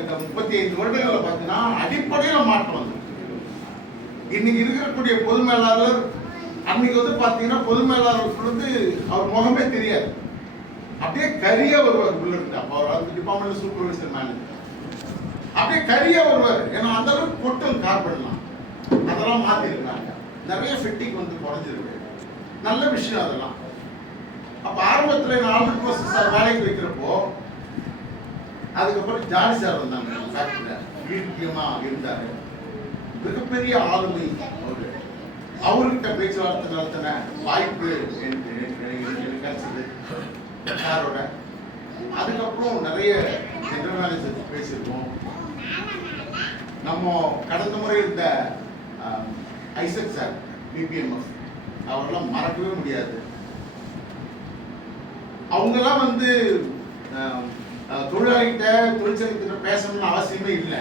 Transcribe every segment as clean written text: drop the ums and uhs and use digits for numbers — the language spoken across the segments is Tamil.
இந்த 35 வருடங்களில் பார்த்தீங்கன்னா அடிப்படையில் மாற்றம் வந்து இன்னைக்கு இருக்கக்கூடிய பொது மேலாளர் அன்னைக்கு வந்து பார்த்தீங்கன்னா பொது மேலாளருக்கு வந்து அவர் முகமே தெரியாது, அப்படியே கரியா வருவார் உள்ள இருந்து. அப்போ அவர் வந்து டிபார்ட்மெண்ட் சூப்பர்வைசர் மேனேஜர் அப்படியே கரியா வருவார். ஏன்னா அந்த அளவுக்கு கொட்டும் கார்பன்லாம் அதெல்லாம் மாத்திருக்காங்க. நிறைய ஃபிட்டிங் வந்து குறைஞ்சிருக்கு, நல்ல விஷயம் அதெல்லாம். அப்ப ஆரம்பத்தில் நான் ஆல்பர்ட் கோஸ்ட் சார் வேலைக்கு வைக்கிறப்போ அதுக்கப்புறம் ஜாடி சார் வந்தாங்க ஃபேக்டரியில, முக்கியமா இருந்தாரு, மிகப்பெரிய ஆளுமை அவரு. அவர்கிட்ட பேச்சுவார்த்தை நடத்தின வாய்ப்பு எனக்கு கிடைச்சது சாரோட. அதுக்கப்புறம் நிறைய ஜெனரல் மேனேஜர் பேசியிருக்கோம். நம்ம கடந்த முறை இருந்த ஐசக் சார் பிபிஎம்எஃப் அவரெல்லாம் மறக்கவே முடியாது. அவங்கெல்லாம் வந்து தொழிலாளிகிட்ட தொழிற்சங்கத்திட்ட பேசணும்னு அவசியமே இல்லை,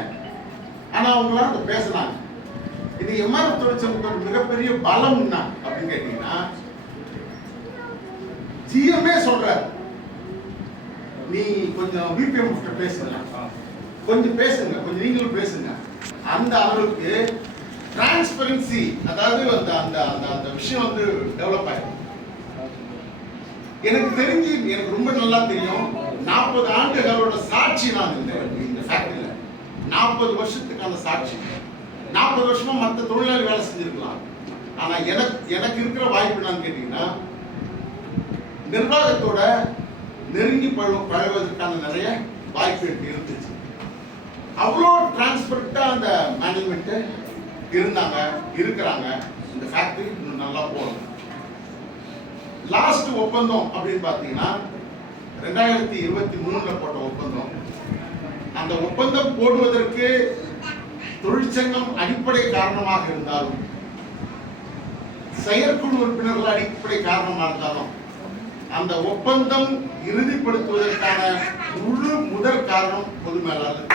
ஆனா அவங்களாம் அதை பேசினாங்க. இது எம்ஆர்எஃப் தொழிற்சங்கத்தோட மிகப்பெரிய பலம் என்ன அப்படின்னு கேட்டீங்கன்னா, ஜிஎம்ஏ சொல்றாரு நீ கொஞ்சம் பிபிஎம் பேசுங்க, கொஞ்சம் பேசுங்க, கொஞ்சம் நீங்களும் பேசுங்க. அந்த அளவுக்கு டிரான்ஸ்பரன்சி, அதாவது அந்த அந்த அந்த அந்த விஷயம் வந்து டெவலப் ஆயிடும். எனக்கு தெரிஞ்சு, எனக்கு ரொம்ப நல்லா தெரியும், 40 ஆண்டுகளோட சாட்சி நான் இந்த ஃபேக்டரியில 40 வருஷத்துக்கான சாட்சி. 40 வருஷமா மற்ற தொழிலாளி வேலை செஞ்சிருக்கலாம், ஆனா எனக்கு இருக்கிற வாய்ப்பு என்னன்னு கேட்டீங்கன்னா, நிர்வாகத்தோட நெருங்கி பழகுவதற்கான நிறைய வாய்ப்பு எனக்கு இருந்துச்சு. அவ்வளோ டிரான்ஸ்பரண்டா அந்த மேனேஜ்மெண்ட் இருந்தாங்க, இருக்கிறாங்க. இந்த ஃபேக்டரி இன்னும் நல்லா போகணும். லாஸ்ட் ஒப்பந்தம் அப்படின்னு பார்த்தீங்கன்னா 2023 போட்ட ஒப்பந்தம். அந்த ஒப்பந்தம் போடுவதற்கு தொழிற்சங்கம் அடிப்படை காரணமாக இருந்தாலும், செயற்குழு உறுப்பினர்கள் அடிப்படை காரணமாக இருந்தாலும், அந்த ஒப்பந்தம் இறுதிப்படுத்துவதற்கான முதல் காரணம் பொது மேலாளர்.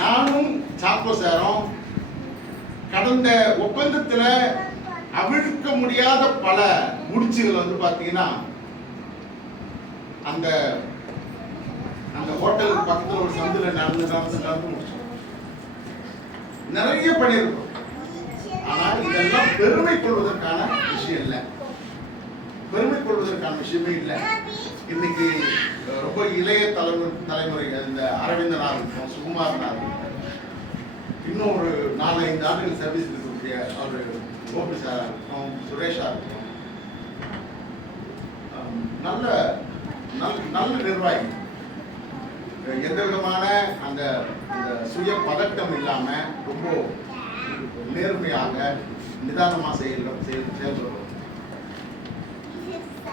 நானும் சாக்கோ சாரும் கடந்த ஒப்பந்தத்துல அவிழ்க்க முடியாத பல முடிச்சுகள் வந்து பாத்தீங்கன்னா, அந்த அந்த ஹோட்டலுக்கு பக்கத்துல ஒரு சந்தில நடந்து முடிச்சோம். நிறைய பண்ணியிருக்கோம், ஆனா இதெல்லாம் பெருமை கொள்வதற்கான விஷயம் இல்லை, பெருமை கொள்வதற்கான விஷயமே இல்லை. இன்னைக்கு ரொம்ப இளைய தலைமுறை இந்த அரவிந்தனா இருக்கும், சுகுமாரனா இருக்கும், இன்னும் ஒரு 4-5 ஆண்டுகள் சர்வீஸ் இருக்கக்கூடிய ஒரு கோபி சாரா இருக்கும், சுரேஷா இருக்கும், நல்ல நல்ல நிர்வாகி. எந்த விதமான அந்த சுய பதட்டம் இல்லாம ரொம்ப நேர்மையாக நிதானமா செயல்படுறோம்.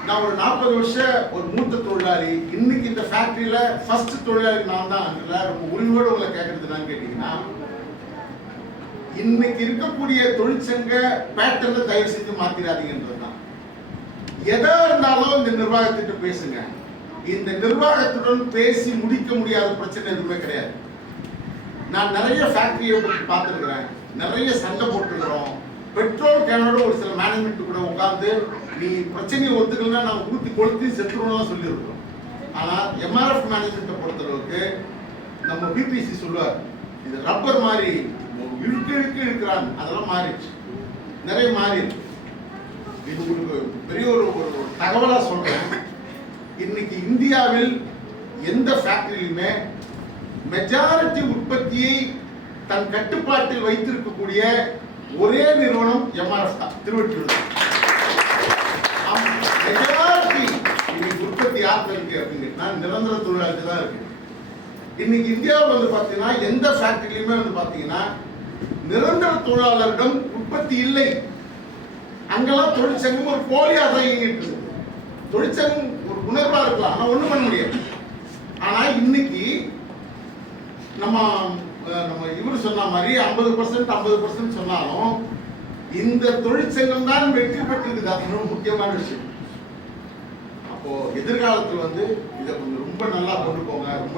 நான் ஒரு 40 வருஷம் ஒரு மூத்த தொழிலாளி. இன்னைக்கு இந்த ஃபேக்டரியில ஃபர்ஸ்ட் தொழிலாளி நான் தான். ரொம்ப உரிமையோடு உங்களை கேட்கறது என்னன்னு கேட்டீங்கன்னா, இன்னைக்கு இருக்கக்கூடிய தொழிற்சங்க பேட்டர்ல தயவு செஞ்சு மாத்திராதீங்கன்றதுதான். எதா இருந்தாலும் இந்த நிர்வாகத்திட்ட பேசுங்க. இந்த நிர்வாகத்துடன் பேசி முடிக்க முடியாத பிரச்சனை எதுவுமே கிடையாது. நான் நிறைய ஃபேக்டரியை பார்த்துருக்கிறேன், நிறைய சண்டை போட்டுருக்கிறோம். பெட்ரோல் கேனோட ஒரு சில மேனேஜ்மெண்ட் கூட உட்காந்து நீ பிரச்சனையை ஒத்துக்கலன்னா நான் ஊற்றி கொளுத்தி செத்துருவோம்லாம் சொல்லியிருக்கிறோம். ஆனால் எம்ஆர்எஃப் மேனேஜ்மெண்ட்டை பொறுத்தளவுக்கு நம்ம பிபிசி சொல்லுவார், இது ரப்பர் மாதிரி இழுக்கு இருக்கிறாங்க, அதெல்லாம் மாறிடுச்சு, நிறைய மாறிடுச்சு. இது உங்களுக்கு பெரிய ஒரு தகவலா சொல்றேன். இன்னைக்கு இந்தியாவில் எந்த ஃபேக்டரியிலுமே மெஜாரிட்டி உற்பத்தியை தன் கட்டுப்பாட்டில் வைத்திருக்கக்கூடிய ஒரே நிறுவனம் எம்ஆர்எஃப் தான், திருவொற்றியூர். மெஜாரிட்டி இன்னைக்கு உற்பத்தி யாருக்கு இருக்கு அப்படின்னு நிரந்தர தொழிலாளர்கள் தான் இருக்கு. இன்னைக்கு இந்தியாவில் வந்து பாத்தீங்கன்னா எந்த ஃபேக்டரியிலுமே வந்து பாத்தீங்கன்னா நிரந்தர தொழிலாளரிடம் உற்பத்தி இல்லை. அங்கெல்லாம் தொழிற்சங்கம் ஒரு போலியா தான் இயங்கிட்டு இருக்கு. தொழிற்சங்கம் ஒரு உணர்வா இருக்கலாம், ஆனா ஒண்ணும் பண்ண முடியாது. ஆனா இன்னைக்கு நம்ம இவரு சொன்ன மாதிரி 50% சொன்னாலும் இந்த தொழிற்சங்கம் தான் வெற்றி பெற்றிருக்குது. அது முக்கியமான விஷயம். அப்போ எதிர்காலத்தில் வந்து இதை கொஞ்சம் ரொம்ப நல்லா கொண்டு போங்க, ரொம்ப